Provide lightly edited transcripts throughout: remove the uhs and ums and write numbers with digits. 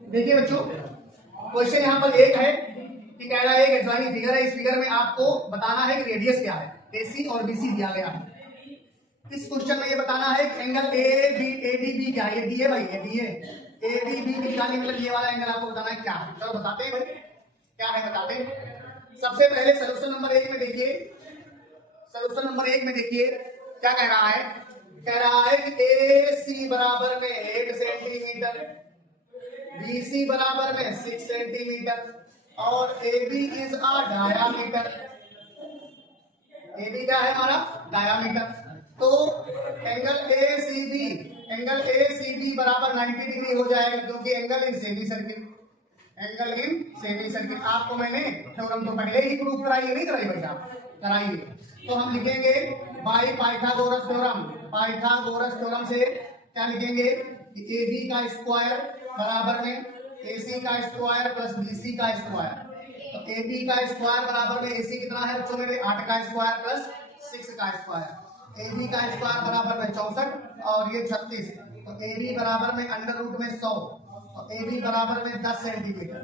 देखिए बच्चों, क्वेश्चन यहाँ पर एक है कि कह रहा है एक एडजॉइनिंग फिगर है। इस फिगर में आपको बताना है कि रेडियस क्या है। AC और BC दिया गया है। इस क्वेश्चन में ये बताना है कि एंगल ADB क्या है। ये डी है भाई, ये डी है। ADB निकालने मतलब ये वाला एंगल आपको बताना है क्या है। चलो बताते हैं भाई क्या है, बताते हैं। सबसे पहले सोल्यूशन नंबर 1 में देखिए, सोल्यूशन नंबर 1 में देखिए क्या कह रहा है। कह रहा है कि AC बराबर में 1 सेंटीमीटर, BC बराबर में 6 सेंटीमीटर और AB is a diameter. AB क्या है हमारा, डायामीटर। तो एंगल ACB बराबर 90 डिग्री हो जाएगा क्योंकि angle in semi circle, angle in semi circle. आपको मैंने थ्योरम तो पहले ही प्रूव कराई है, नहीं कराई भाई साहब, कराई है। तो हम लिखेंगे by Pythagoras theorem. Pythagoras theorem से क्या लिखेंगे कि AB का स्क्वायर बराबर में AC का स्क्वायर प्लस BC का स्क्वायर। तो AB का स्क्वायर बराबर में AC कितना है बच्चों मेरे, 8 का स्क्वायर प्लस 6 का स्क्वायर। AB का स्क्वायर बराबर में 64 और ये 36। तो AB बराबर में अंडर रूट में 100। तो AB बराबर में 10 सेंटीमीटर।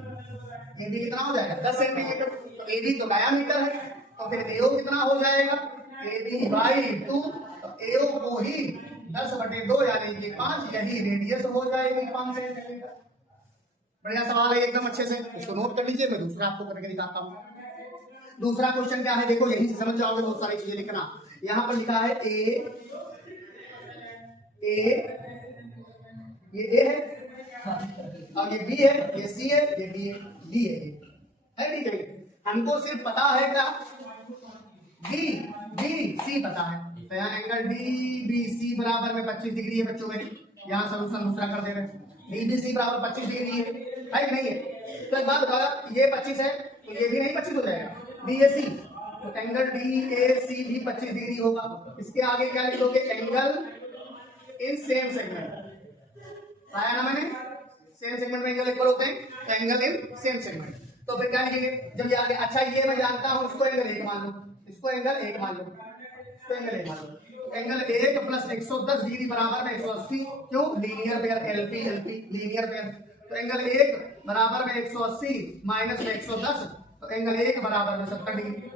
AB कितना हो जाएगा, 10 सेंटीमीटर। तो AB तो डायामीटर है, तो फिर AO कितना हो जाएगा, AB बाई 2। तो AO को ही 10/2 यानी कि 5, यही रेडियस हो जाएगी 5 सेंटीमीटर। बढ़िया सवाल है एकदम, अच्छे से इसको नोट कर लीजिए। मैं दूसरा आपको करके दिखाता हूँ। दूसरा क्वेश्चन क्या है देखो, यही से समझ जाओगे बहुत सारी चीजें लिखना। यहाँ पर लिखा है ए, ये A है और ये B है, ये C है, ये D है, D है ठीक है। हमको सिर्फ पता है क्या, DBC पता है। तो यहाँ एंगल DBC बराबर में 25 डिग्री है बच्चों मेरे। यहाँ सोल्यूशन दूसरा कर दे रहे हैं। DBC बराबर 25 डिग्री है कि नहीं है। तो एक बात बताओ, ये 25 है तो ये भी नहीं 25 हो जाएगा, DAC। तो एंगल DAC भी 25 डिग्री होगा। इसके आगे क्या लिखोगे, एंगल इन सेम सेगमेंट। आया ना मैंने, सेम सेगमेंट में एंगल इक्वल होते हैं, एंगल इन सेम सेगमेंट। तो फिर क्या लिखेंगे जब ये आगे, अच्छा ये मैं जानता हूं, इसको एंगल 1 मान लो, इसको एंगल 1 मान लो, इसको एंगल 1 मान लो। एंगल 1 प्लस 110 डिग्री बराबर में 180, क्यों, linear pair, LP linear pair. तो एंगल 1 बराबर में 180 माइनस में 110, तो एंगल 1 बराबर में 70 डिग्री।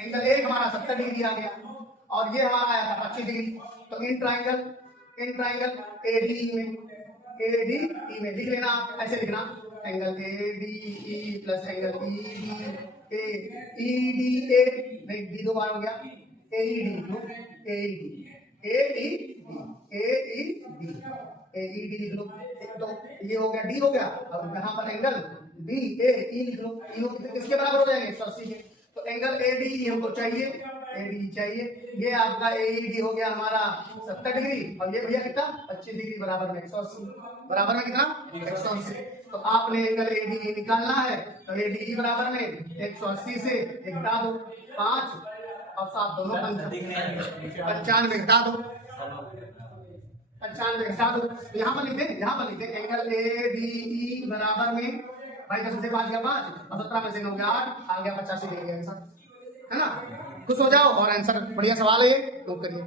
एंगल 1 हमारा 70 डिग्री आ गया और ये हमारा आया था 25 डिग्री। तो इन ट्राइंगल ADE में लिख लेना, ऐसे लिखना angle ADE plus angle EDA, नहीं D 2 बार हो गया, AED लिख लो। तो ये हो गया D हो गया। अब यहाँ पर एंगल DAE लिख लो, किसके बराबर हो जाएंगे, 180 के। तो एंगल ADE हमको चाहिए, ADE चाहिए। ये आपका AED हो गया हमारा 70 डिग्री और ये भैया कितना, 25 डिग्री बराबर में 180, बराबर में कितना, 180। तो आपने एंगल ADE निकालना है। तो ADE बराबर में 180 से एक घटा दो, 5 और 7 दोनों 95 घटा दो, 95 घटा दो। तो यहाँ पर लिखते एंगल ADE बराबर में भाई 10 से 5 गया 5 और 17 में से 9 गया 8, आ गया 85 डिग्री आंसर, है ना। खुश हो जाओ और आंसर, बढ़िया सवाल है ये, नोट करिए।